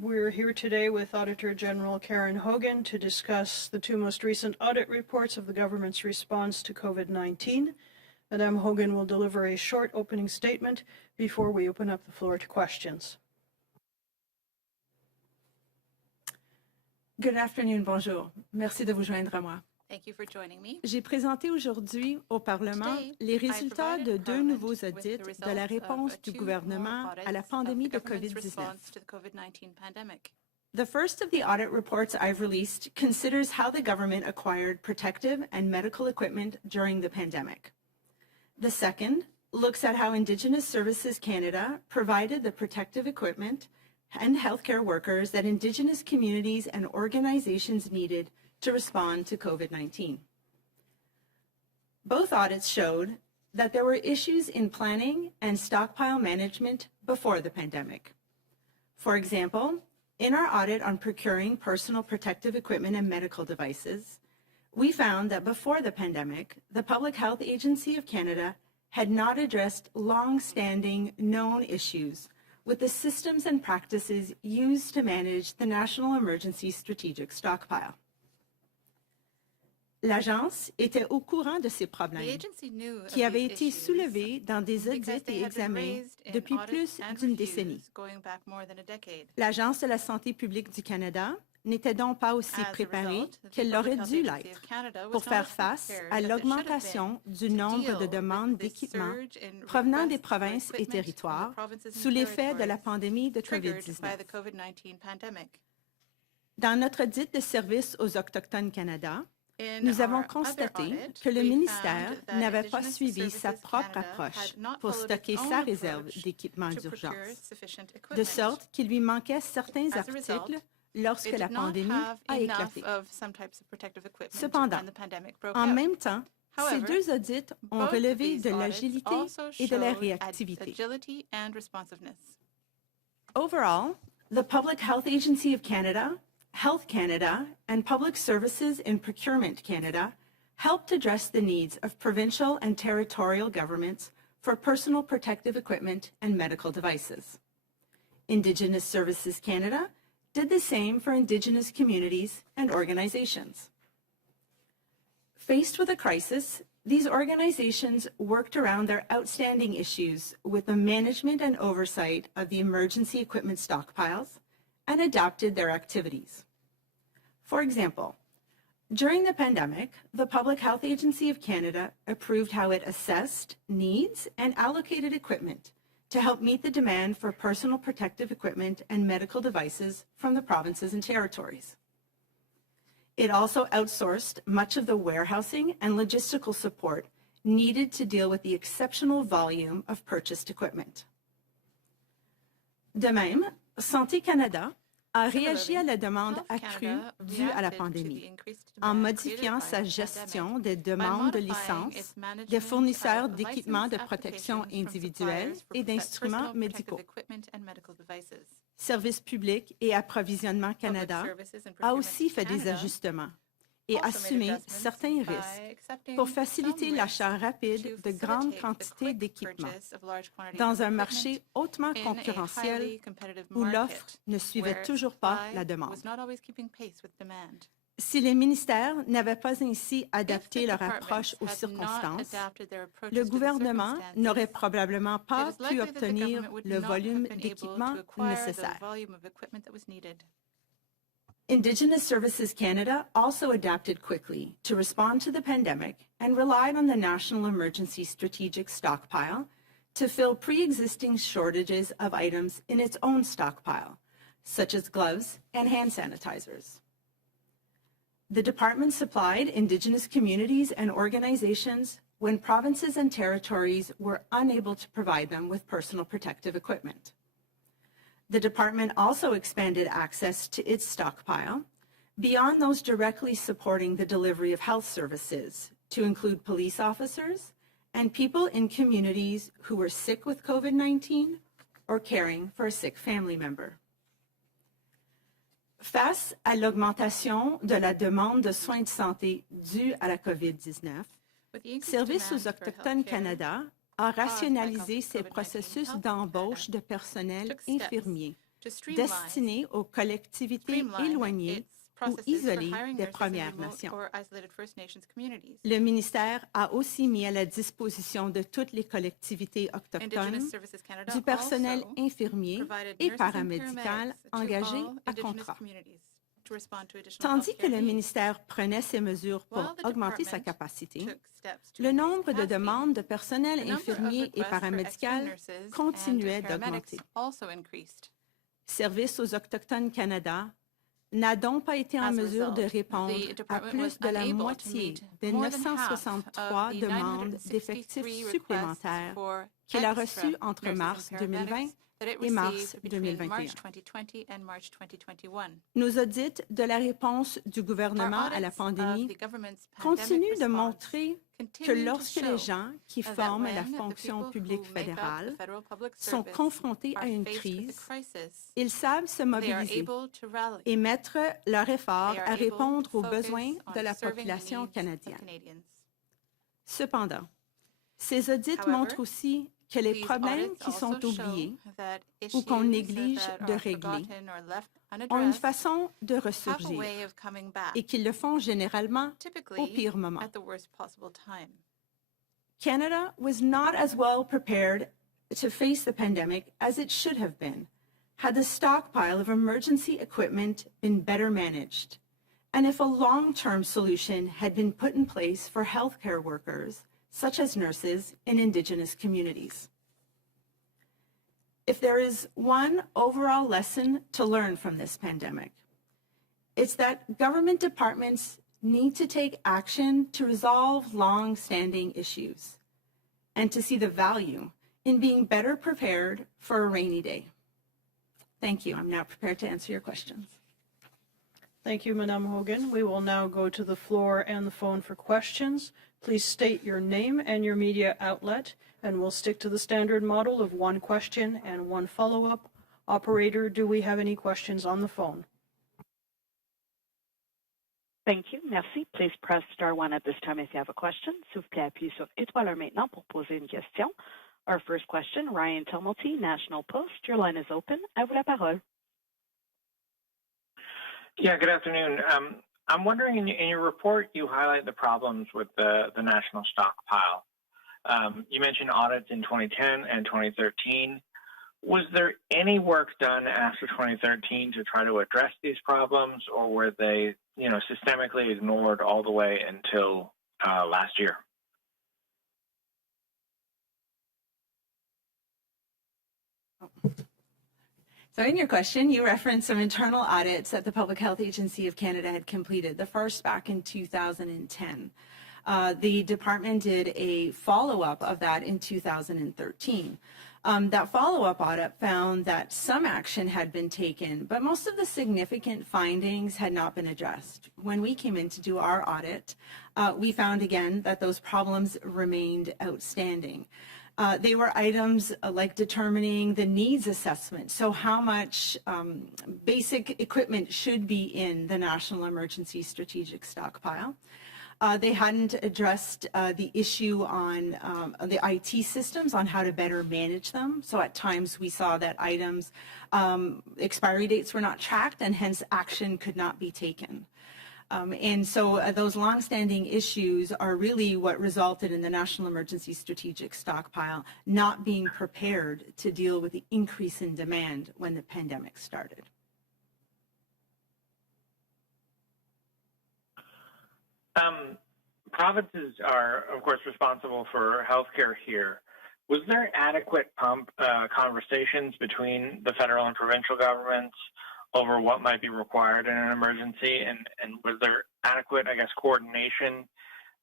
We're here today with Auditor General Karen Hogan to discuss the two most recent audit reports of the government's response to COVID-19. Madame Hogan will deliver a short opening statement before we open up the floor to questions. Good afternoon, bonjour. Merci de vous joindre à moi. Thank you for joining me. J'ai présenté aujourd'hui au Parlement les résultats de deux nouveaux audits de la réponse du gouvernement à la pandémie de COVID-19. The first of the audit reports I've released considers how the government acquired protective and medical equipment during the pandemic. The second looks at how Indigenous Services Canada provided the protective equipment and healthcare workers that Indigenous communities and organizations needed to respond to COVID-19. Both audits showed that there were issues in planning and stockpile management before the pandemic. For example, in our audit on procuring personal protective equipment and medical devices, we found that before the pandemic, the Public Health Agency of Canada had not addressed long-standing known issues with the systems and practices used to manage the National Emergency Strategic Stockpile. L'Agence était au courant de ces problèmes qui avaient été soulevés dans des audits et examens depuis plus d'une décennie. L'Agence de la santé publique du Canada n'était donc pas aussi préparée qu'elle l'aurait dû l'être pour faire face à l'augmentation du nombre de demandes d'équipements provenant des provinces et territoires sous l'effet de la pandémie de COVID-19. Dans notre audit de service aux Autochtones Canada, nous avons constaté que le ministère n'avait pas suivi sa propre approche pour stocker sa réserve d'équipements d'urgence, de sorte qu'il lui manquait certains articles lorsque la pandémie a éclaté. Cependant, en même temps, ces deux audits ont relevé de l'agilité et de la réactivité. Overall, the Public Health Agency of Canada, Health Canada, and Public Services in Procurement Canada helped address the needs of provincial and territorial governments for personal protective equipment and medical devices. Indigenous Services Canada did the same for Indigenous communities and organizations. Faced with a crisis, these organizations worked around their outstanding issues with the management and oversight of the emergency equipment stockpiles and adapted their activities. For example, during the pandemic, the Public Health Agency of Canada approved how it assessed needs and allocated equipment to help meet the demand for personal protective equipment and medical devices from the provinces and territories. It also outsourced much of the warehousing and logistical support needed to deal with the exceptional volume of purchased equipment. De même, Santé Canada a réagi à la demande accrue due à la pandémie en modifiant sa gestion des demandes de licence des fournisseurs d'équipements de protection individuelle et d'instruments médicaux. Services publics et Approvisionnement Canada a aussi fait des ajustements et assumé certains risques pour faciliter l'achat rapide de grandes quantités d'équipements dans un marché hautement concurrentiel où l'offre ne suivait toujours pas la demande. Si les ministères n'avaient pas ainsi adapté leur approche aux circonstances, le gouvernement n'aurait probablement pas pu obtenir le volume d'équipements nécessaire. Indigenous Services Canada also adapted quickly to respond to the pandemic and relied on the National Emergency Strategic Stockpile to fill pre-existing shortages of items in its own stockpile, such as gloves and hand sanitizers. The department supplied Indigenous communities and organizations when provinces and territories were unable to provide them with personal protective equipment. The department also expanded access to its stockpile beyond those directly supporting the delivery of health services to include police officers and people in communities who were sick with COVID-19 or caring for a sick family member. Face à l'augmentation de la demande de soins de santé due à la COVID-19, Services aux Autochtones Canada a rationalisé ses processus d'embauche de personnel infirmier destiné aux collectivités éloignées ou isolées des Premières Nations. Le ministère a aussi mis à la disposition de toutes les collectivités autochtones du personnel infirmier et paramédical engagé à contrat. Tandis que le ministère prenait ces mesures pour augmenter sa capacité, le nombre de demandes de personnel infirmier et paramédical continuait d'augmenter. Service aux Autochtones Canada n'a donc pas été en mesure de répondre à plus de la moitié des 963 demandes d'effectifs supplémentaires qu'il a reçues entre mars 2020 et mars 2021. Nos audits de la réponse du gouvernement à la pandémie continuent de montrer que lorsque les gens qui forment la fonction publique fédérale sont confrontés à une crise, ils savent se mobiliser et mettre leur effort à répondre aux besoins de la population canadienne. Cependant, ces audits montrent aussi que les problèmes qui sont oubliés ou qu'on néglige de régler ont une façon de ressurgir et qu'ils le font généralement au pire moment. Canada was not as well prepared to face the pandemic as it should have been had the stockpile of emergency equipment been better managed, and if a long-term solution had been put in place for healthcare workers, such as nurses in Indigenous communities. If there is one overall lesson to learn from this pandemic, it's that government departments need to take action to resolve long-standing issues and to see the value in being better prepared for a rainy day. Thank you. I'm now prepared to answer your questions. Thank you, Madame Hogan. We will now go to the floor and the phone for questions. Please state your name and your media outlet, and we'll stick to the standard model of one question and one follow-up. Operator, do we have any questions on the phone? Thank you. Merci. Please press star one at this time if you have a question. S'il vous plaît, appuyez sur étoile 1 maintenant pour poser une question. Our first question, Ryan Tumulty, National Post. Your line is open. À vous la parole. Yeah, good afternoon. I'm wondering, in your report, you highlight the problems with the national stockpile. You mentioned audits in 2010 and 2013. Was there any work done after 2013 to try to address these problems, or were they, systemically ignored all the way until last year? So in your question, you referenced some internal audits that the Public Health Agency of Canada had completed, the first back in 2010. The department did a follow-up of that in 2013. That follow-up audit found that some action had been taken, but most of the significant findings had not been addressed. When we came in to do our audit, we found again that those problems remained outstanding. They were items like determining the needs assessment, so how much basic equipment should be in the National Emergency Strategic Stockpile. They hadn't addressed the issue on the IT systems, on how to better manage them. So at times we saw that items, expiry dates were not tracked, and hence action could not be taken. And so those longstanding issues are really what resulted in the National Emergency Strategic Stockpile not being prepared to deal with the increase in demand when the pandemic started. Provinces are, of course, responsible for healthcare here. Was there adequate conversations between the federal and provincial governments over what might be required in an emergency, and was there adequate, coordination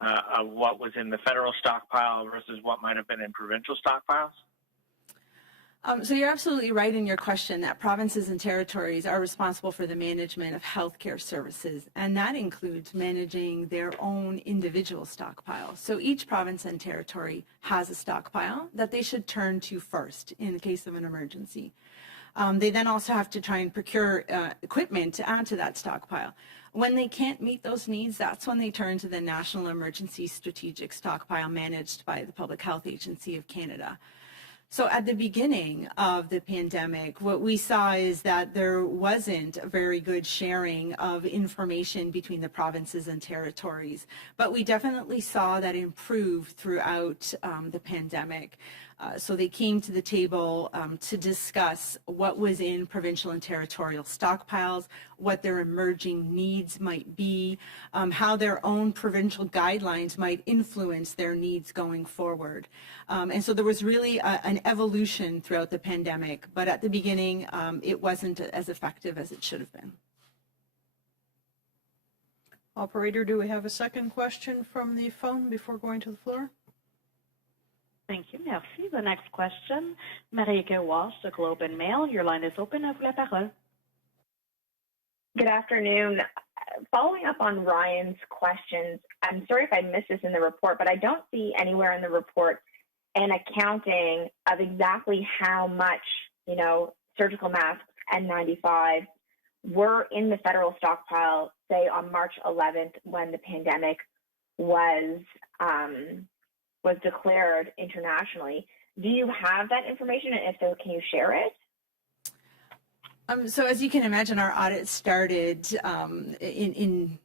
of what was in the federal stockpile versus what might have been in provincial stockpiles? So you're absolutely right in your question that provinces and territories are responsible for the management of healthcare services, and that includes managing their own individual stockpiles. So each province and territory has a stockpile that they should turn to first in the case of an emergency. They then also have to try and procure equipment to add to that stockpile. When they can't meet those needs, that's when they turn to the National Emergency Strategic Stockpile managed by the Public Health Agency of Canada. So at the beginning of the pandemic, what we saw is that there wasn't a very good sharing of information between the provinces and territories. But we definitely saw that improve throughout the pandemic. So they came to the table to discuss what was in provincial and territorial stockpiles, what their emerging needs might be, how their own provincial guidelines might influence their needs going forward. And so there was really an evolution throughout the pandemic, but at the beginning, it wasn't as effective as it should have been. Operator, do we have a second question from the phone before going to the floor? Thank you. Merci. The next question, Marieke Walsh, the Globe and Mail. Your line is open. À vous la parole. Good afternoon. Following up on Ryan's questions, I'm sorry if I missed this in the report, but I don't see anywhere in the report an accounting of exactly how much, surgical masks N95 were in the federal stockpile, say on March 11th when the pandemic was declared internationally. Do you have that information? And if so, can you share it? So as you can imagine, our audit started in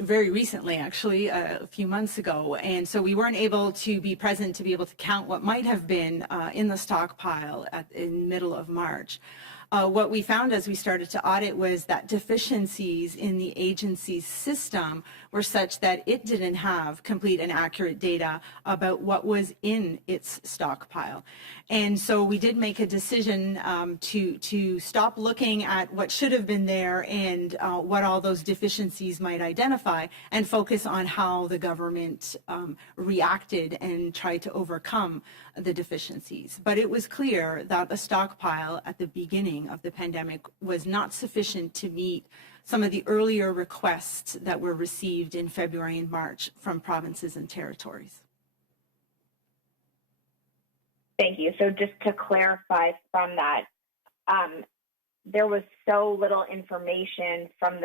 very recently, actually, a few months ago. And so we weren't able to be present to be able to count what might have been in the stockpile in the middle of March. What we found as we started to audit was that deficiencies in the agency's system were such that it didn't have complete and accurate data about what was in its stockpile. And so we did make a decision to stop looking at what should have been there and what all those deficiencies might identify and focus on how the government reacted and tried to overcome the deficiencies. But it was clear that the stockpile at the beginning of the pandemic was not sufficient to meet some of the earlier requests that were received in February and March from provinces and territories. Thank you. So just to clarify from that, there was so little information from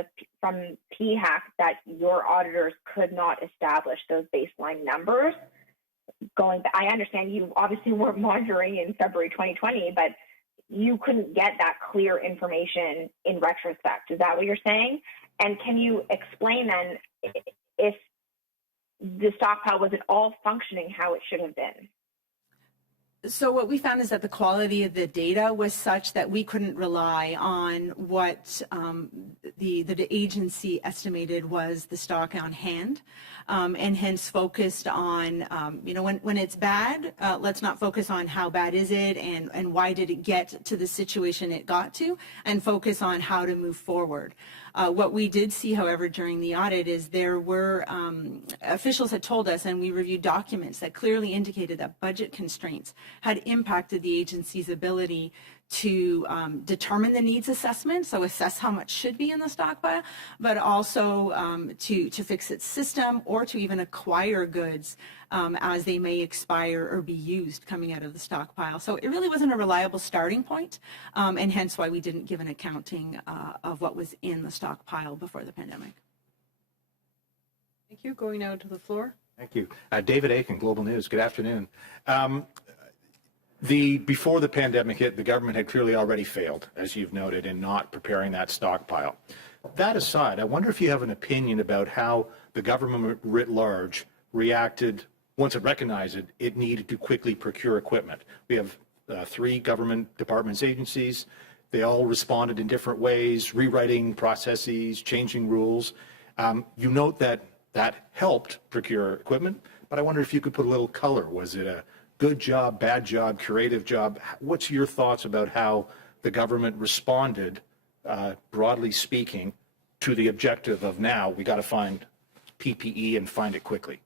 PHAC that your auditors could not establish those baseline numbers. I understand you obviously weren't monitoring in February 2020, but you couldn't get that clear information in retrospect. Is that what you're saying? And can you explain then if the stockpile wasn't all functioning how it should have been? So what we found is that the quality of the data was such that we couldn't rely on what the agency estimated was the stock on hand, and hence focused on, when it's bad, let's not focus on how bad is it and why did it get to the situation it got to, and focus on how to move forward. What we did see, however, during the audit is there were officials had told us, and we reviewed documents that clearly indicated that budget constraints had impacted the agency's ability to determine the needs assessment, so assess how much should be in the stockpile, but also to fix its system or to even acquire goods as they may expire or be used coming out of the stockpile. So it really wasn't a reliable starting point, and hence why we didn't give an accounting of what was in the stockpile before the pandemic. Thank you. Going now to the floor. Thank you. David Aiken, Global News. Good afternoon. Before the pandemic hit, the government had clearly already failed, as you've noted, in not preparing that stockpile. That aside, I wonder if you have an opinion about how the government writ large reacted once it recognized it needed to quickly procure equipment. We have 3 government departments, agencies. They all responded in different ways, rewriting processes, changing rules. You note that helped procure equipment, but I wonder if you could put a little color. Was it a good job, bad job, creative job? What's your thoughts about how the government responded, broadly speaking, to the objective of now we got to find PPE and find it quickly?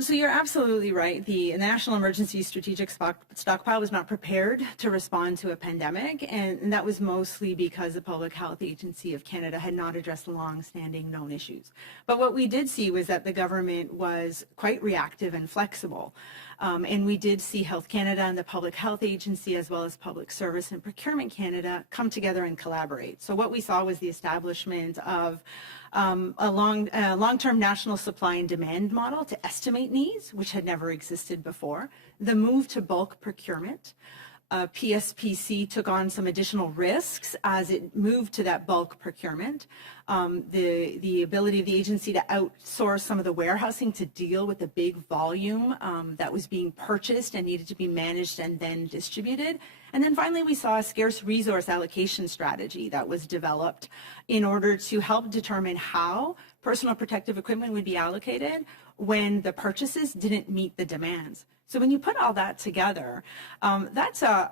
So you're absolutely right. The National Emergency Strategic Stockpile was not prepared to respond to a pandemic, and that was mostly because the Public Health Agency of Canada had not addressed long-standing known issues. But what we did see was that the government was quite reactive and flexible. And we did see Health Canada and the Public Health Agency, as well as Public Service and Procurement Canada, come together and collaborate. So what we saw was the establishment of a long-term national supply and demand model to estimate needs, which had never existed before, the move to bulk procurement. PSPC took on some additional risks as it moved to that bulk procurement. The ability of the agency to outsource some of the warehousing to deal with the big volume that was being purchased and needed to be managed and then distributed. And then finally, we saw a scarce resource allocation strategy that was developed in order to help determine how personal protective equipment would be allocated when the purchases didn't meet the demands. So when you put all that together, that's a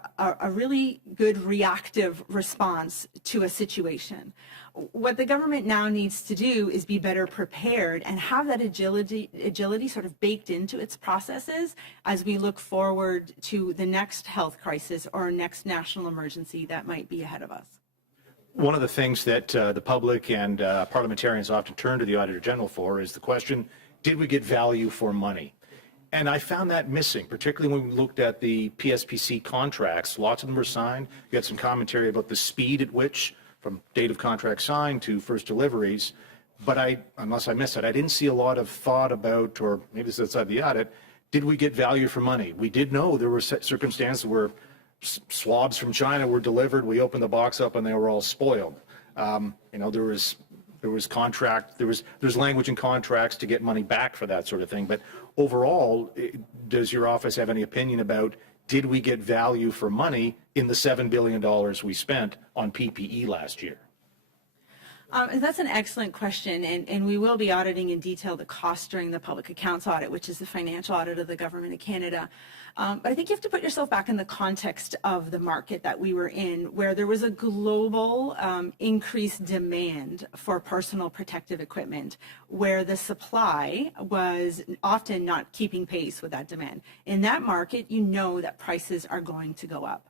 really good reactive response to a situation. What the government now needs to do is be better prepared and have that agility sort of baked into its processes as we look forward to the next health crisis or next national emergency that might be ahead of us. One of the things that the public and parliamentarians often turn to the Auditor General for is the question, did we get value for money? And I found that missing, particularly when we looked at the PSPC contracts. Lots of them were signed. You had some commentary about the speed at which, from date of contract signed to first deliveries. But unless I missed it, I didn't see a lot of thought about, or maybe it's outside the audit, did we get value for money? We did know there were circumstances where swabs from China were delivered. We opened the box up and they were all spoiled. There was language in contracts to get money back for that sort of thing. But overall, does your office have any opinion about, did we get value for money in the $7 billion we spent on PPE last year? That's an excellent question, and we will be auditing in detail the cost during the public accounts audit, which is the financial audit of the Government of Canada. But I think you have to put yourself back in the context of the market that we were in, where there was a global increased demand for personal protective equipment, where the supply was often not keeping pace with that demand. In that market, you know that prices are going to go up.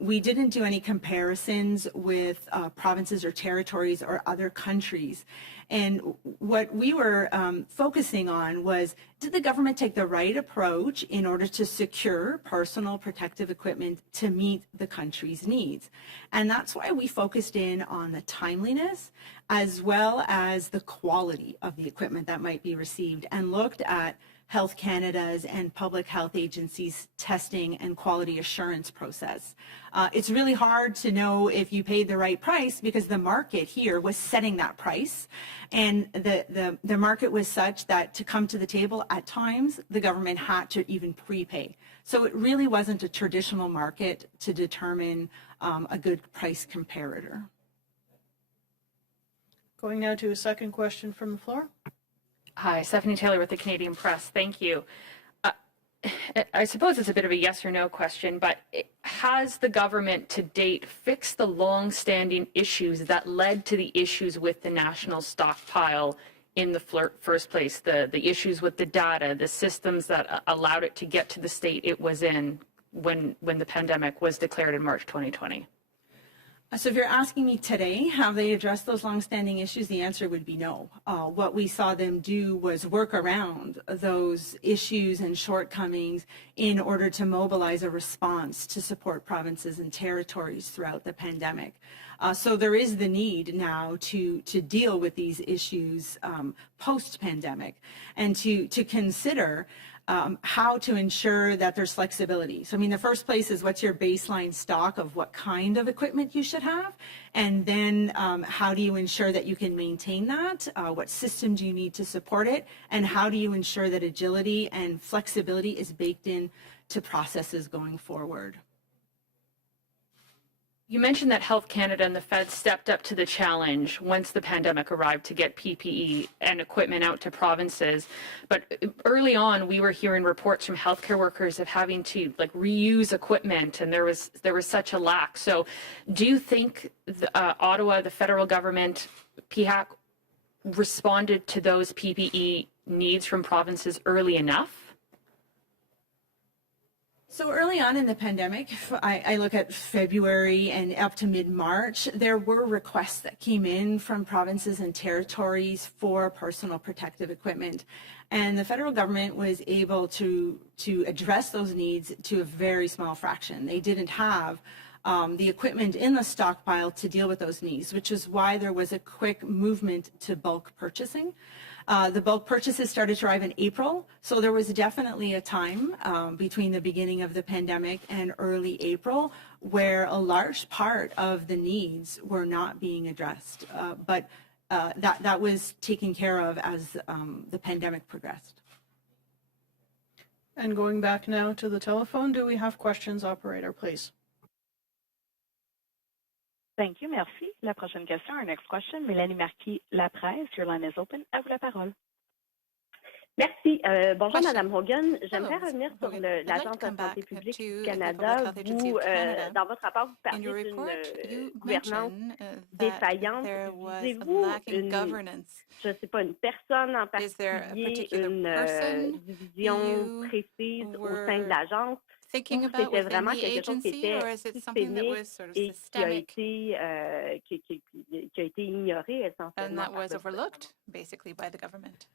We didn't do any comparisons with provinces or territories or other countries. And what we were focusing on was, did the government take the right approach in order to secure personal protective equipment to meet the country's needs? And that's why we focused in on the timeliness as well as the quality of the equipment that might be received, and looked at Health Canada's and public health agencies' testing and quality assurance process. It's really hard to know if you paid the right price because the market here was setting that price, and the market was such that to come to the table at times, the government had to even prepay. So it really wasn't a traditional market to determine a good price comparator. Going now to a second question from the floor. Hi, Stephanie Taylor with the Canadian Press. Thank you. I suppose it's a bit of a yes or no question, but has the government to date fixed the long-standing issues that led to the issues with the national stockpile in the first place? The issues with the data, the systems that allowed it to get to the state it was in when the pandemic was declared in March 2020? So if you're asking me today, have they addressed those longstanding issues, the answer would be no. What we saw them do was work around those issues and shortcomings in order to mobilize a response to support provinces and territories throughout the pandemic. So there is the need now to deal with these issues post-pandemic, and to consider how to ensure that there's flexibility. So, I mean, the first place is, what's your baseline stock of what kind of equipment you should have? And then how do you ensure that you can maintain that? What system do you need to support it? And how do you ensure that agility and flexibility is baked in to processes going forward? You mentioned that Health Canada and the Fed stepped up to the challenge once the pandemic arrived to get PPE and equipment out to provinces. But early on, we were hearing reports from healthcare workers of having to reuse equipment, and there was such a lack. So do you think Ottawa, the federal government, PHAC, responded to those PPE needs from provinces early enough? So early on in the pandemic, I look at February and up to mid-March, there were requests that came in from provinces and territories for personal protective equipment. And the federal government was able to address those needs to a very small fraction. They didn't have the equipment in the stockpile to deal with those needs, which is why there was a quick movement to bulk purchasing. The bulk purchases started to arrive in April, so there was definitely a time between the beginning of the pandemic and early April where a large part of the needs were not being addressed, but that was taken care of as the pandemic progressed. And going back now to the telephone, do we have questions, operator, please? Thank you. Merci. La prochaine question, our next question, Mélanie Marquis, La Presse. Your line is open. À vous la parole. Merci. Bonjour, Question. Madame Hogan. J'aimerais Hello, revenir Ms. sur Hogan. I'd like l'Agence to come de santé back publique to du the Canada. Public Health Agency Vous, of Canada. dans votre rapport, vous In your parlez report, d'une you gouvernance mention that défaillante. there was a Utilisez-vous lacking governance. je ne sais pas, une personne en Is there a particulier, particular une person division you précise au were sein de l'agence? thinking Ou about c'était within vraiment the quelque chose qui agency, était or is it something that systémique was sort of et qui a systemic été ignoré and essentiellement that par was le overlooked basically by the government?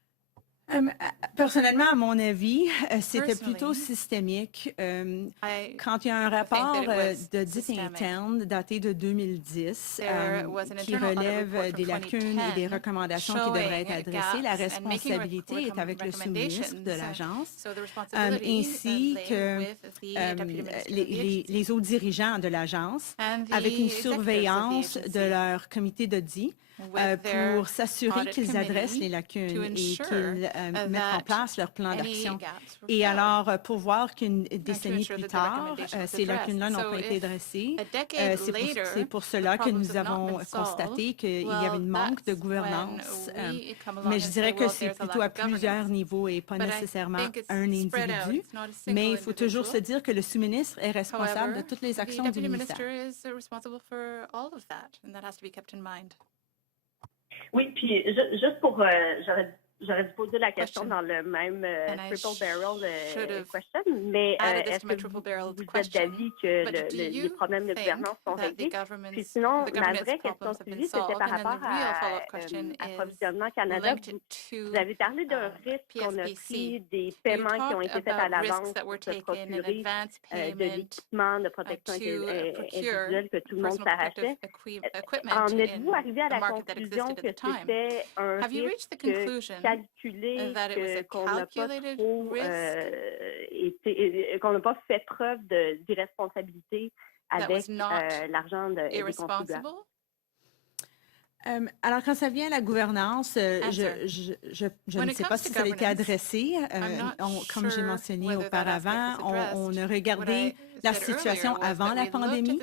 Personnellement, à mon avis, c'était Personally, plutôt systémique. Quand il y a un think rapport that it was d'audit systemic. interne daté de 2010 There was an qui internal audit relève report from des lacunes et des 2010 recommandations qui devraient être showing adressées, la gaps and making responsabilité est avec le sous-ministre de recommendations. l'agence, So the responsibility ainsi lay que with the deputy minister of the agency. les hauts dirigeants de l'agence, And the avec une executives of the surveillance agency de leur comité d'audit with their pour s'assurer audit qu'ils adressent committee les lacunes to et ensure qu'ils mettent en that place leur plan any d'action. gaps were Et filled. alors, pour voir qu'une décennie ensure plus that the tard, recommendation was ces lacunes-là addressed. n'ont So pas été if adressées, a decade c'est pour later, cela the que problems nous have not avons been solved, constaté qu'il y avait well, une manque de that's gouvernance. when we come along Mais je and dirais say, que well, c'est there's a plutôt lack à of governance. plusieurs niveaux et pas But I nécessairement think it's un spread out. individu. It's not a single Mais il faut toujours se individual. dire que le sous-ministre est responsable However, de toutes les the actions du deputy ministère. minister is responsible for all of that, and that has to be kept in mind. Oui, puis juste pour, j'aurais dû poser la question dans le même triple barrel question, mais est-ce que vous êtes d'avis que les problèmes de gouvernance sont réglés? Puis sinon, ma vraie question suivie, c'était par rapport à Approvisionnement Canada. Vous avez parlé d'un risque qu'on a pris, des paiements qui ont été faits à l'avance pour se procurer de l'équipement de protection individuelle que tout le monde s'arrachait. En êtes-vous arrivé à la conclusion que c'était un risque calculé, qu'on n'a pas trop qu'on n'a pas fait preuve d'irresponsabilité avec l'argent des contribuables? Alors, quand ça vient à la gouvernance, je ne sais pas si ça a été adressé. Comme j'ai mentionné auparavant, on a regardé la situation avant la pandémie,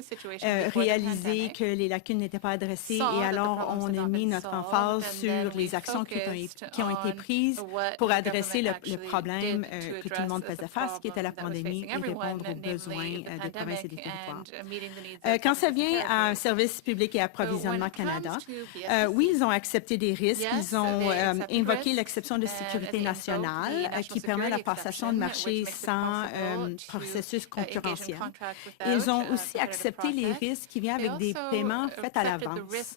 réalisé que les lacunes n'étaient pas adressées et alors on a mis notre emphase sur les actions qui ont été prises pour adresser le problème que tout le monde faisait face, qui était la pandémie, et répondre aux besoins des provinces et des territoires. Quand ça vient à Service public et approvisionnement Canada, oui, ils ont accepté des risques. Ils ont invoqué l'exception de sécurité nationale qui permet la passation de marché sans processus concurrentiel. Ils ont aussi accepté les risques qui viennent avec des paiements faits à l'avance.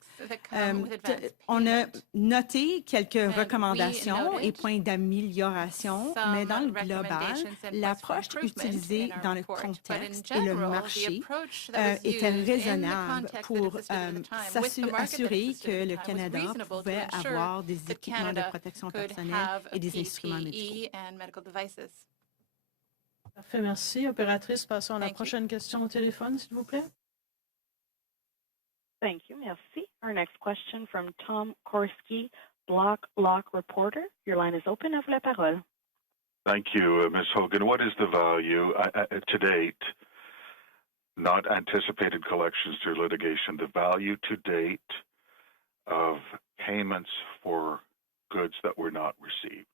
On a noté quelques recommandations et points d'amélioration, mais dans le global, l'approche utilisée dans le contexte et le marché était raisonnable pour assurer que le Canada pouvait avoir des équipements de protection personnelle et des instruments médicaux. Parfait, merci. Opératrice, passons à la prochaine question au téléphone, s'il vous plaît. Thank you. Merci. Our next question from Tom Korski, Block Reporter. Your line is open. À vous la parole. Thank you, Ms. Hogan. What is the value to date, not anticipated collections through litigation, the value to date of payments for goods that were not received?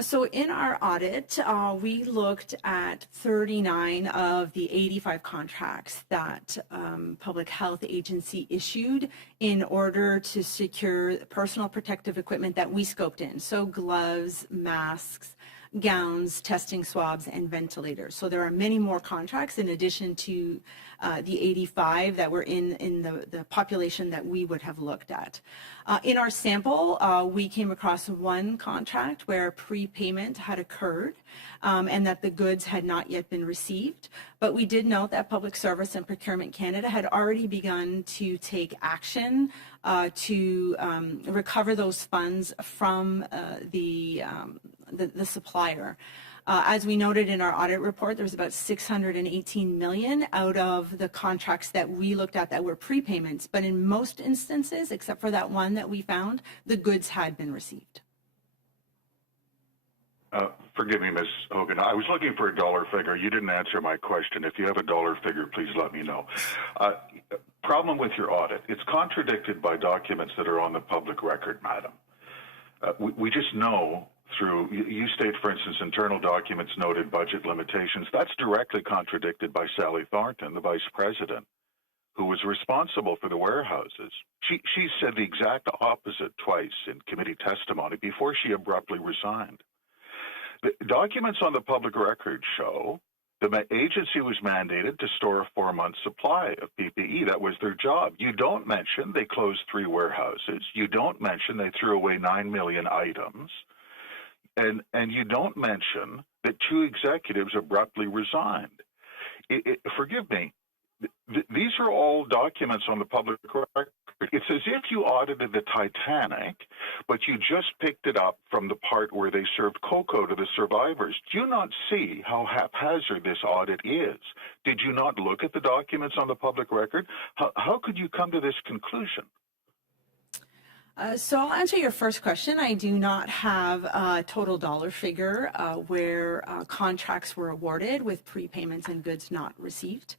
So in our audit, we looked at 39 of the 85 contracts that Public Health Agency issued in order to secure personal protective equipment that we scoped in. So gloves, masks, gowns, testing swabs, and ventilators. So there are many more contracts in addition to the 85 that were in the population that we would have looked at. In our sample, we came across one contract where prepayment had occurred and that the goods had not yet been received. But we did note that Public Service and Procurement Canada had already begun to take action to recover those funds from the supplier. As we noted in our audit report, there was about $618 million out of the contracts that we looked at that were prepayments. But in most instances, except for that one that we found, the goods had been received. Forgive me, Ms. Hogan. I was looking for a dollar figure. You didn't answer my question. If you have a dollar figure, please let me know. Problem with your audit, it's contradicted by documents that are on the public record, madam. We just know through, you state, for instance, internal documents noted budget limitations. That's directly contradicted by Sally Thornton, the vice president, who was responsible for the warehouses. She said the exact opposite twice in committee testimony before she abruptly resigned. The documents on the public record show the agency was mandated to store a 4-month supply of PPE. That was their job. You don't mention they closed 3 warehouses. You don't mention they threw away 9 million items. And you don't mention that 2 executives abruptly resigned. Forgive me. These are all documents on the public record. It's as if you audited the Titanic, but you just picked it up from the part where they served cocoa to the survivors. Do you not see how haphazard this audit is? Did you not look at the documents on the public record? How could you come to this conclusion? So I'll answer your first question. I do not have a total dollar figure where contracts were awarded with prepayments and goods not received.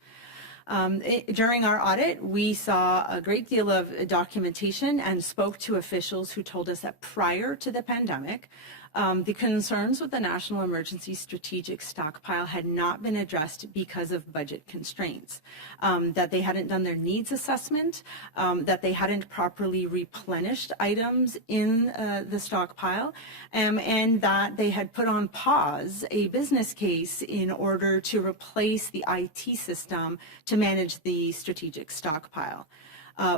During our audit, we saw a great deal of documentation and spoke to officials who told us that prior to the pandemic, the concerns with the National Emergency Strategic Stockpile had not been addressed because of budget constraints, that they hadn't done their needs assessment, that they hadn't properly replenished items in the stockpile, and that they had put on pause a business case in order to replace the IT system to manage the strategic stockpile.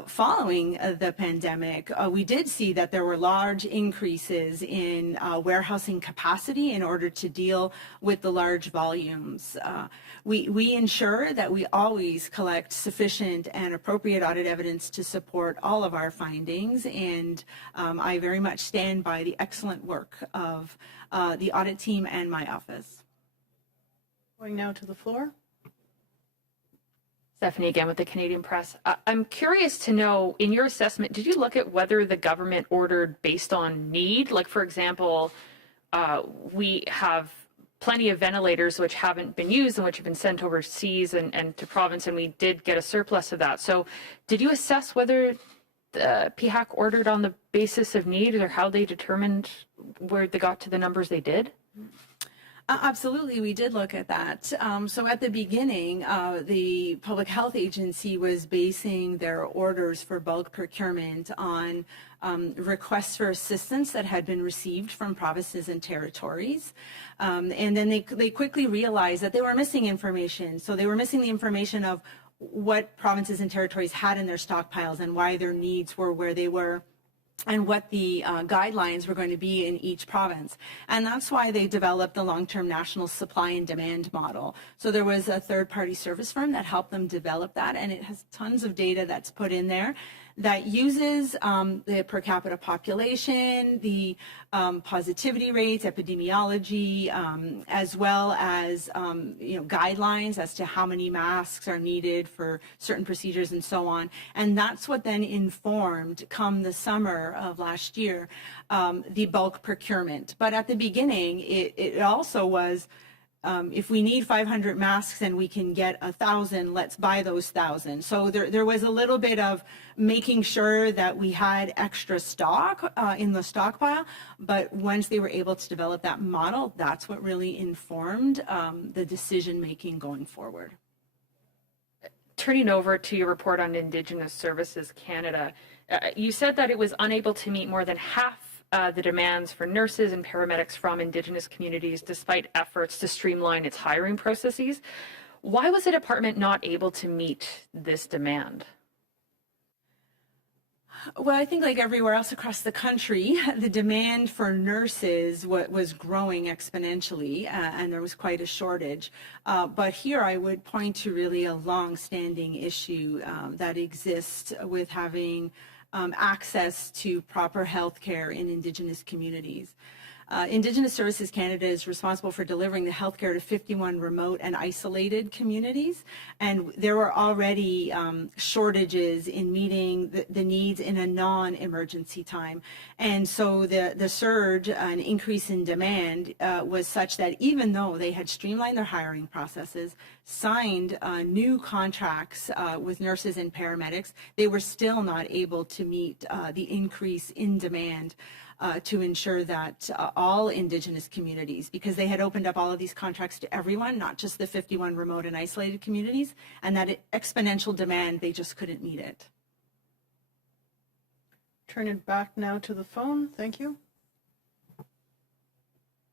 Following the pandemic, we did see that there were large increases in warehousing capacity in order to deal with the large volumes. We ensure that we always collect sufficient and appropriate audit evidence to support all of our findings, and I very much stand by the excellent work of the audit team and my office. Going now to the floor. Stephanie again with the Canadian Press. I'm curious to know, in your assessment, did you look at whether the government ordered based on need? Like, for example, we have plenty of ventilators which haven't been used and which have been sent overseas and to province, and we did get a surplus of that. So did you assess whether the PHAC ordered on the basis of need, or how they determined where they got to the numbers they did? Absolutely, we did look at that. So at the beginning, the Public Health Agency was basing their orders for bulk procurement on requests for assistance that had been received from provinces and territories. And then they quickly realized that they were missing information. So they were missing the information of what provinces and territories had in their stockpiles and why their needs were where they were, and what the guidelines were going to be in each province. And that's why they developed the long-term national supply and demand model. So there was a third-party service firm that helped them develop that, and it has tons of data that's put in there that uses the per capita population, the positivity rates, epidemiology, as well as guidelines as to how many masks are needed for certain procedures and so on. And that's what then informed, come the summer of last year, the bulk procurement. But at the beginning, it also was, if we need 500 masks and we can get 1,000, let's buy those 1,000. So there was a little bit of making sure that we had extra stock in the stockpile, but once they were able to develop that model, that's what really informed the decision-making going forward. Turning over to your report on Indigenous Services Canada, you said that it was unable to meet more than half the demands for nurses and paramedics from Indigenous communities despite efforts to streamline its hiring processes. Why was the department not able to meet this demand? Well, I think like everywhere else across the country, the demand for nurses was growing exponentially, and there was quite a shortage. But here I would point to really a long-standing issue that exists with having access to proper health care in Indigenous communities. Indigenous Services Canada is responsible for delivering the healthcare to 51 remote and isolated communities, and there were already shortages in meeting the needs in a non-emergency time. And so the surge, an increase in demand, was such that even though they had streamlined their hiring processes, signed new contracts with nurses and paramedics, they were still not able to meet the increase in demand to ensure that all Indigenous communities, because they had opened up all of these contracts to everyone, not just the 51 remote and isolated communities, and that exponential demand, they just couldn't meet it. Turn it back now to the phone. Thank you.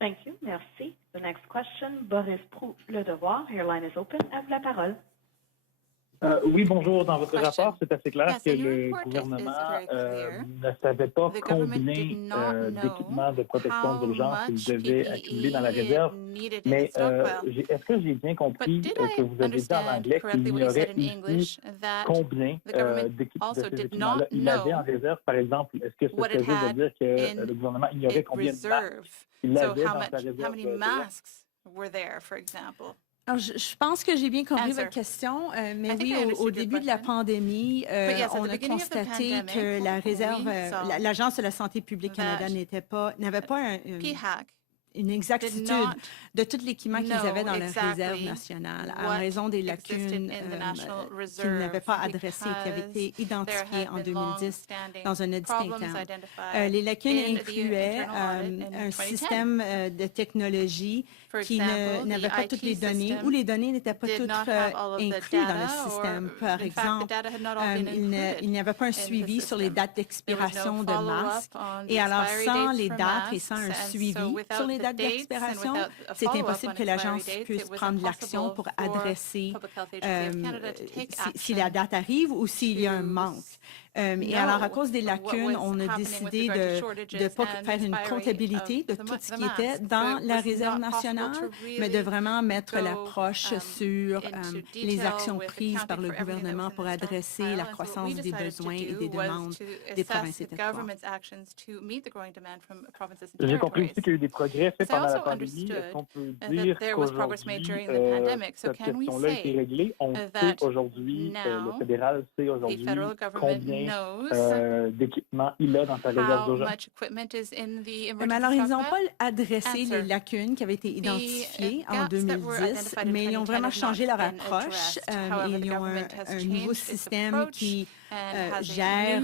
Thank you. Merci. The next question, Boris Proulx, Le Devoir. Your line is open. À vous la parole. Oui, bonjour. Dans votre rapport, c'est assez clair que le gouvernement ne savait pas combien d'équipements de protection d'urgence il devait accumuler dans la réserve. Mais est-ce que j'ai bien compris que vous avez dit en anglais qu'il y aurait ici combien de ces équipements-là il avait en réserve, par exemple? Est-ce que ça veut dire que le gouvernement ignorait combien de masques il avait dans sa réserve? Alors, je pense que j'ai bien compris votre question, mais oui, au début de la pandémie, on a constaté que la réserve, l'Agence de la santé publique Canada n'avait pas une exactitude de tout l'équipement qu'ils avaient dans la réserve nationale, à raison des lacunes qu'ils n'avaient pas adressées, qui avaient été identifiées en 2010 dans un audit interne. Les lacunes incluaient un système de technologie qui n'avait pas toutes les données, ou les données n'étaient pas toutes incluses dans le système. Par exemple, il n'y avait pas un suivi sur les dates d'expiration de masques, et alors sans les dates et sans un suivi sur les dates d'expiration, c'est impossible que l'agence puisse prendre l'action pour adresser si la date arrive ou s'il y a un manque. Et alors, à cause des lacunes, on a décidé de ne pas faire une comptabilité de tout ce qui était dans la réserve nationale, mais de vraiment mettre l'approche sur les actions prises par le gouvernement pour adresser la croissance des besoins et des demandes des provinces et territoires. J'ai compris aussi qu'il y a eu des progrès faits pendant la pandémie. Est-ce qu'on peut dire qu'aujourd'hui, cette question-là a été réglée? On sait aujourd'hui, le fédéral sait aujourd'hui combien d'équipements il a dans sa réserve d'urgence. Mais alors, ils n'ont pas adressé les lacunes qui avaient été identifiées en 2010, mais ils ont vraiment changé leur approche. Ils ont un nouveau système qui gère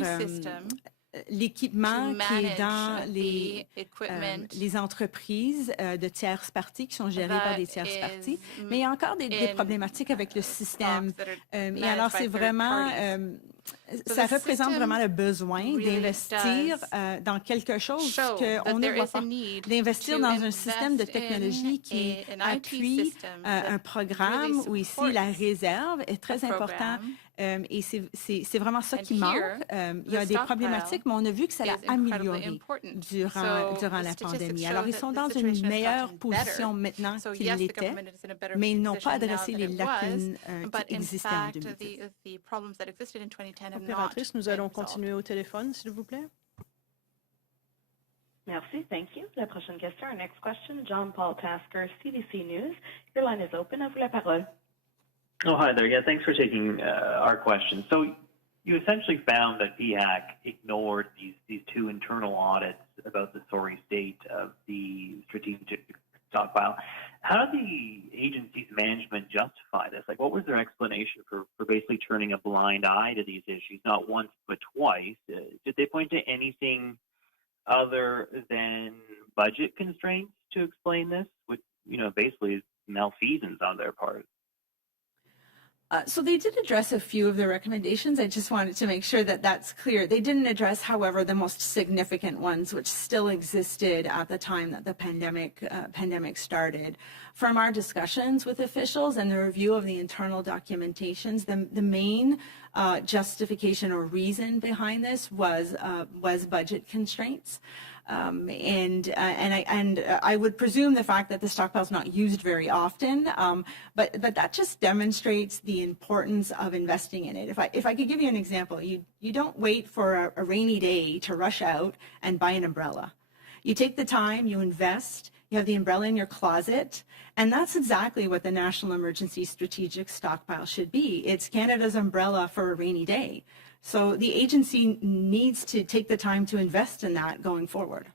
l'équipement qui est dans les entreprises de tierces parties qui sont gérées par des tierces parties. Mais il y a encore des problématiques avec le système. Et alors, c'est vraiment... ça représente vraiment le besoin d'investir dans quelque chose qu'on ne voit pas. D'investir dans un système de technologie qui appuie un programme où ici la réserve est très importante. Et c'est vraiment ça qui manque. Il y a des problématiques, mais on a vu que ça l'a amélioré durant la pandémie. Alors, ils sont dans une meilleure position maintenant qu'ils l'étaient, mais ils n'ont pas adressé les lacunes qui existaient en 2010. Opératrice, nous allons continuer au téléphone, s'il vous plaît. Merci, thank you. La prochaine question, our next question, John Paul Tasker, CBC News. Your line is open. À vous la parole. Oh, hi there. Yeah, thanks for taking our question. So you essentially found that PHAC ignored these two internal audits about the sorry state of the strategic stockpile. How did the agency's management justify this? Like, what was their explanation for basically turning a blind eye to these issues, not once but twice? Did they point to anything other than budget constraints to explain this, which, basically is malfeasance on their part? So they did address a few of the recommendations. I just wanted to make sure that that's clear. They didn't address, however, the most significant ones, which still existed at the time that the pandemic started. From our discussions with officials and the review of the internal documentations, the main justification or reason behind this was budget constraints. I would presume the fact that the stockpile is not used very often, but that just demonstrates the importance of investing in it. If I could give you an example, you don't wait for a rainy day to rush out and buy an umbrella. You take the time, you invest, you have the umbrella in your closet, and that's exactly what the National Emergency Strategic Stockpile should be. It's Canada's umbrella for a rainy day. So the agency needs to take the time to invest in that going forward.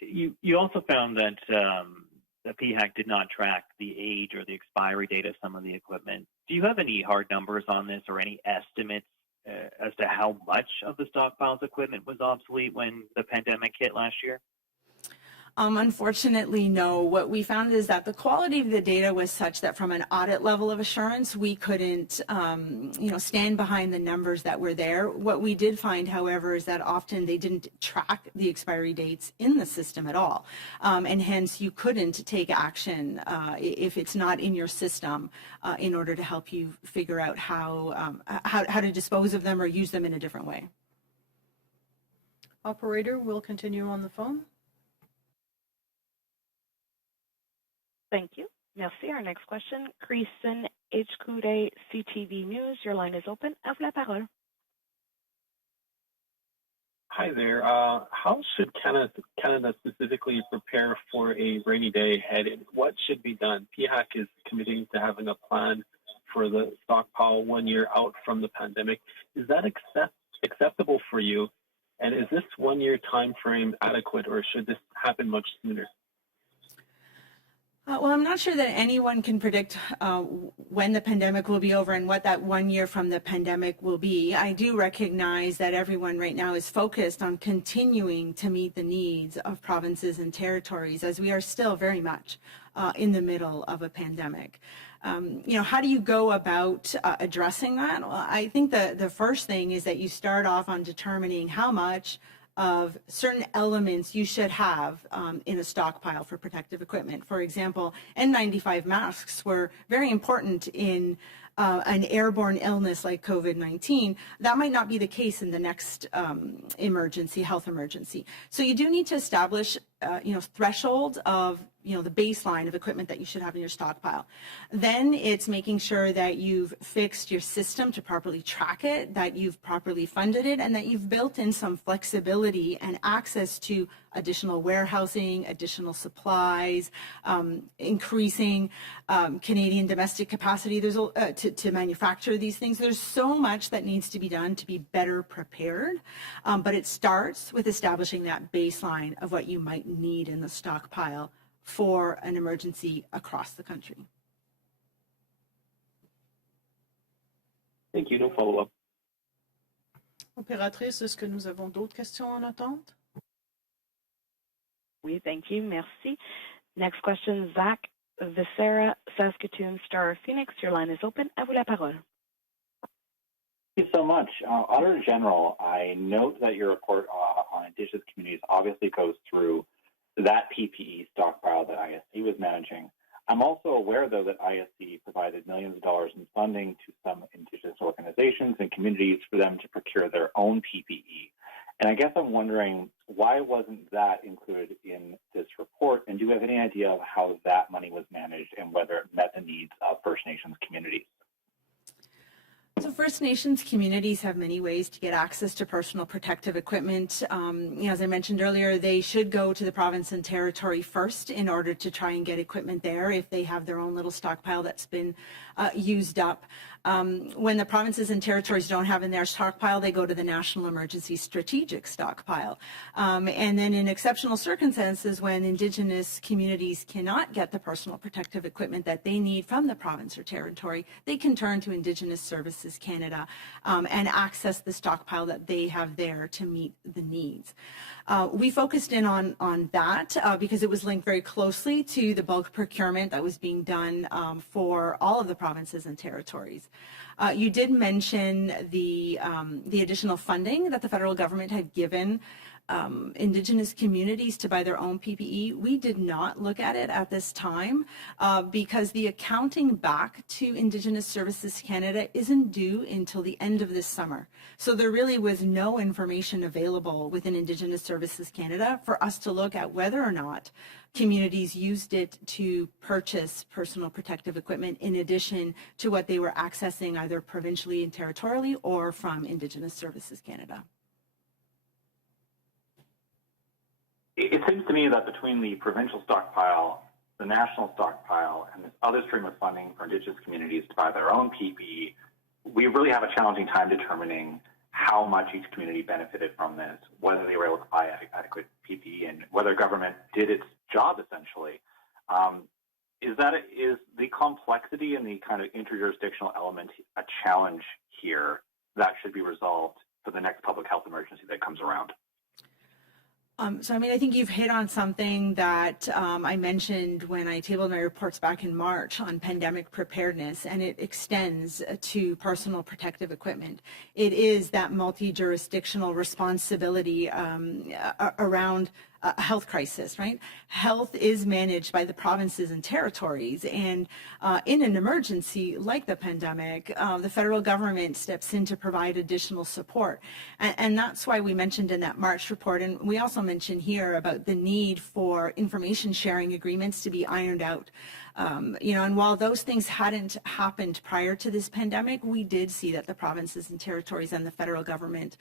You also found that the PHAC did not track the age or the expiry date of some of the equipment. Do you have any hard numbers on this or any estimates as to how much of the stockpile's equipment was obsolete when the pandemic hit last year? Unfortunately, no. What we found is that the quality of the data was such that from an audit level of assurance, we couldn't, stand behind the numbers that were there. What we did find, however, is that often they didn't track the expiry dates in the system at all. And hence, you couldn't take action if it's not in your system in order to help you figure out how to dispose of them or use them in a different way. Operator, we'll continue on the phone. Thank you. Merci. Our next question, Kristen Hkoude, CTV News. Your line is open. À vous la parole. Hi there. How should Canada specifically prepare for a rainy day ahead, and what should be done? PHAC is committing to having a plan for the stockpile 1 year out from the pandemic. Is that acceptable for you? And is this 1 year time frame adequate, or should this happen much sooner? Well, I'm not sure that anyone can predict when the pandemic will be over and what that 1 year from the pandemic will be. I do recognize that everyone right now is focused on continuing to meet the needs of provinces and territories, as we are still very much in the middle of a pandemic. How do you go about addressing that? Well, I think the first thing is that you start off on determining how much of certain elements you should have in a stockpile for protective equipment. For example, N95 masks were very important in an airborne illness like COVID-19. That might not be the case in the next health emergency. So you do need to establish threshold of the baseline of equipment that you should have in your stockpile. Then it's making sure that you've fixed your system to properly track it, that you've properly funded it, and that you've built in some flexibility and access to additional warehousing, additional supplies, increasing Canadian domestic capacity to manufacture these things. There's so much that needs to be done to be better prepared, but it starts with establishing that baseline of what you might need in the stockpile for an emergency across the country. Thank you. No follow-up. Opératrice, est-ce que nous avons d'autres questions en attente? Oui, thank you. Merci. Next question, Zach Visera, Saskatoon Star Phoenix. Your line is open. À vous la parole. Thank you so much. Auditor General, I note that your report on Indigenous communities obviously goes through that PPE stockpile that ISC was managing. I'm also aware, though, that ISC provided millions of dollars in funding to some Indigenous organizations and communities for them to procure their own PPE. And I guess I'm wondering, why wasn't that included in this report? And do you have any idea of how that money was managed and whether it met the needs of First Nations communities? So First Nations communities have many ways to get access to personal protective equipment. As I mentioned earlier, they should go to the province and territory first in order to try and get equipment there if they have their own little stockpile that's been used up. When the provinces and territories don't have in their stockpile, they go to the National Emergency Strategic Stockpile. And then in exceptional circumstances, when Indigenous communities cannot get the personal protective equipment that they need from the province or territory, they can turn to Indigenous Services Canada and access the stockpile that they have there to meet the needs. We focused in on that because it was linked very closely to the bulk procurement that was being done for all of the provinces and territories. You did mention the additional funding that the federal government had given Indigenous communities to buy their own PPE. We did not look at it at this time because the accounting back to Indigenous Services Canada isn't due until the end of this summer. So there really was no information available within Indigenous Services Canada for us to look at whether or not communities used it to purchase personal protective equipment in addition to what they were accessing either provincially and territorially or from Indigenous Services Canada. It seems to me that between the provincial stockpile, the national stockpile, and this other stream of funding for Indigenous communities to buy their own PPE, we really have a challenging time determining how much each community benefited from this, whether they were able to buy adequate PPE, and whether government did its job, essentially. Is the complexity and the kind of interjurisdictional element a challenge here that should be resolved for the next public health emergency that comes around? So, I mean, I think you've hit on something that I mentioned when I tabled my reports back in March on pandemic preparedness, and it extends to personal protective equipment. It is that multi-jurisdictional responsibility around a health crisis, right? Health is managed by the provinces and territories, and in an emergency like the pandemic, the federal government steps in to provide additional support. And that's why we mentioned in that March report, and we also mentioned here about the need for information sharing agreements to be ironed out. And while those things hadn't happened prior to this pandemic, we did see that the provinces and territories and the federal government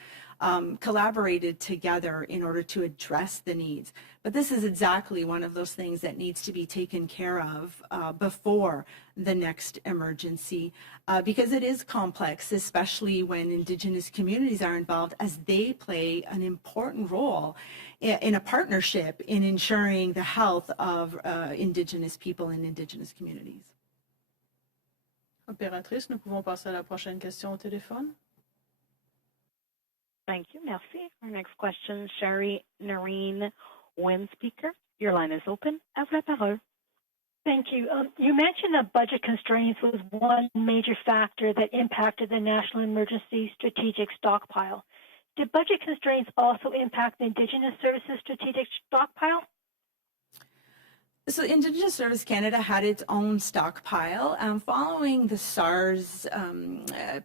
collaborated together in order to address the needs. But this is exactly one of those things that needs to be taken care of before the next emergency, because it is complex, especially when Indigenous communities are involved, as they play an important role in a partnership in ensuring the health of Indigenous people and Indigenous communities. Opératrice, nous pouvons passer à la prochaine question au téléphone. Thank you. Merci. Our next question, Sherry Noreen Winspeaker. Your line is open. À vous la parole. Thank you. You mentioned that budget constraints was one major factor that impacted the National Emergency Strategic Stockpile. Did budget constraints also impact the Indigenous Services Strategic Stockpile? So Indigenous Service Canada had its own stockpile. Following the SARS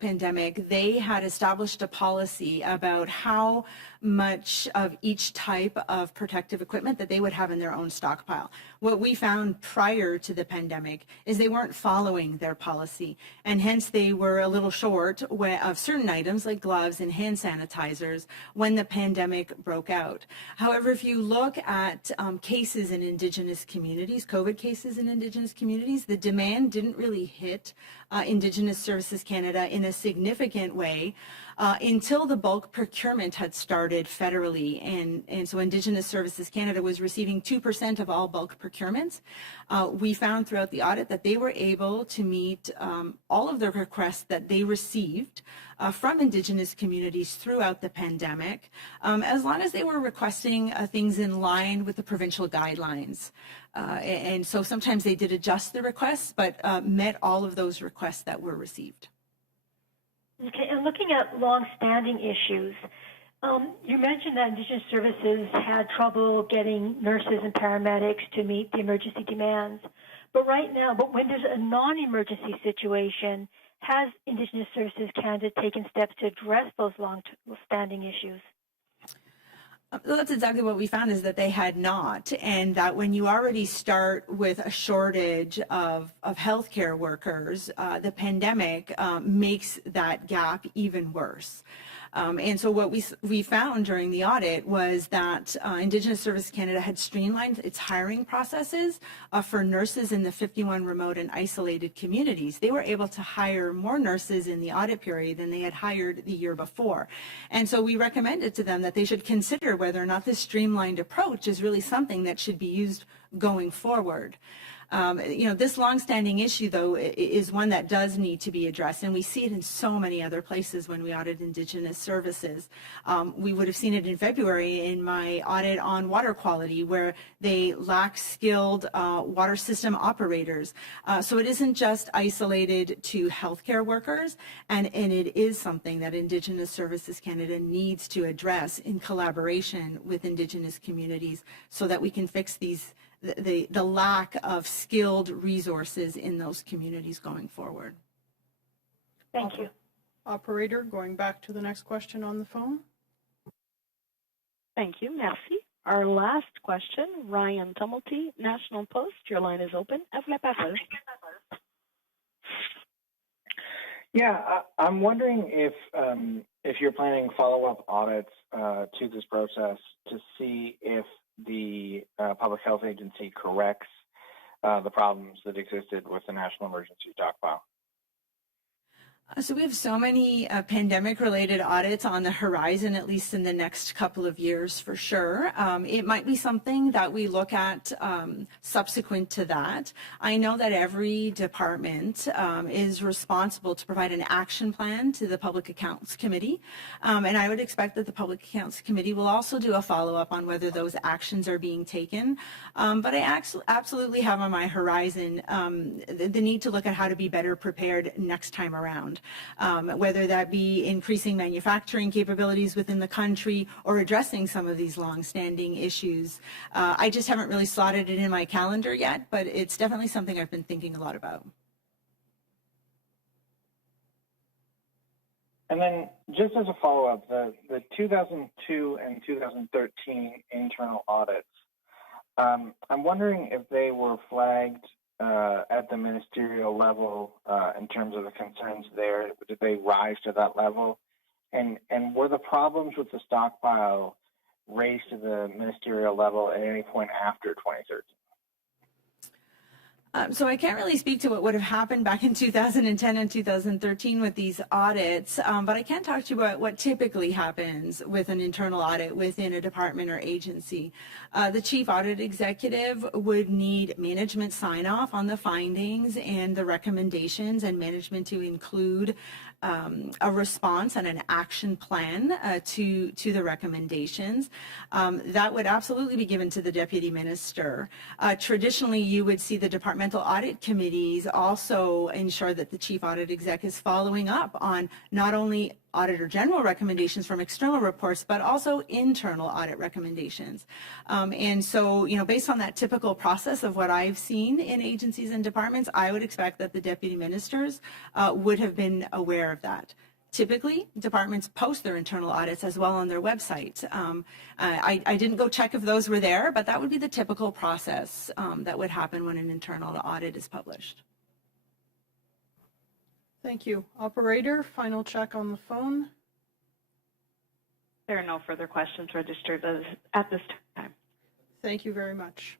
pandemic, they had established a policy about how much of each type of protective equipment that they would have in their own stockpile. What we found prior to the pandemic is they weren't following their policy, and hence they were a little short of certain items like gloves and hand sanitizers when the pandemic broke out. However, if you look at cases in Indigenous communities, COVID cases in Indigenous communities, the demand didn't really hit Indigenous Services Canada in a significant way until the bulk procurement had started federally. And so Indigenous Services Canada was receiving 2% of all bulk procurements. We found throughout the audit that they were able to meet all of the requests that they received from Indigenous communities throughout the pandemic, as long as they were requesting things in line with the provincial guidelines. And so sometimes they did adjust the requests, but met all of those requests that were received. Okay, and looking at long-standing issues, you mentioned that Indigenous Services had trouble getting nurses and paramedics to meet the emergency demands. But right now, when there's a non-emergency situation, has Indigenous Services Canada taken steps to address those long-standing issues? That's exactly what we found, is that they had not, and that when you already start with a shortage of healthcare workers, the pandemic makes that gap even worse. And so what we found during the audit was that Indigenous Services Canada had streamlined its hiring processes for nurses in the 51 remote and isolated communities. They were able to hire more nurses in the audit period than they had hired the year before. And so we recommended to them that they should consider whether or not this streamlined approach is really something that should be used going forward. This longstanding issue, though, is one that does need to be addressed, and we see it in so many other places when we audit Indigenous services. We would have seen it in February in my audit on water quality, where they lack skilled water system operators. So it isn't just isolated to healthcare workers, and it is something that Indigenous Services Canada needs to address in collaboration with Indigenous communities so that we can fix the lack of skilled resources in those communities going forward. Thank you. Operator, going back to the next question on the phone. Thank you. Merci. Our last question, Ryan Tumulty, National Post. Your line is open. À vous la parole. Yeah, I'm wondering if you're planning follow-up audits to this process to see if the Public Health Agency corrects the problems that existed with the National Emergency Stockpile. So we have so many pandemic-related audits on the horizon, at least in the next couple of years for sure. It might be something that we look at subsequent to that. I know that every department is responsible to provide an action plan to the Public Accounts Committee, and I would expect that the Public Accounts Committee will also do a follow-up on whether those actions are being taken. But I absolutely have on my horizon the need to look at how to be better prepared next time around. Whether that be increasing manufacturing capabilities within the country or addressing some of these long-standing issues. I just haven't really slotted it in my calendar yet, but it's definitely something I've been thinking a lot about. And then just as a follow-up, the 2002 and 2013 internal audits, I'm wondering if they were flagged at the ministerial level in terms of the concerns there. Did they rise to that level? And were the problems with the stockpile raised to the ministerial level at any point after 2013? So I can't really speak to what would have happened back in 2010 and 2013 with these audits, but I can talk to you about what typically happens with an internal audit within a department or agency. The chief audit executive would need management sign-off on the findings and the recommendations, and management to include a response and an action plan to the recommendations. That would absolutely be given to the deputy minister. Traditionally, you would see the departmental audit committees also ensure that the chief audit exec is following up on not only Auditor General recommendations from external reports, but also internal audit recommendations. And so, based on that typical process of what I've seen in agencies and departments, I would expect that the deputy ministers would have been aware of that. Typically, departments post their internal audits as well on their website. I didn't go check if those were there, but that would be the typical process that would happen when an internal audit is published. Thank you. Operator, final check on the phone. There are no further questions registered at this time. Thank you very much.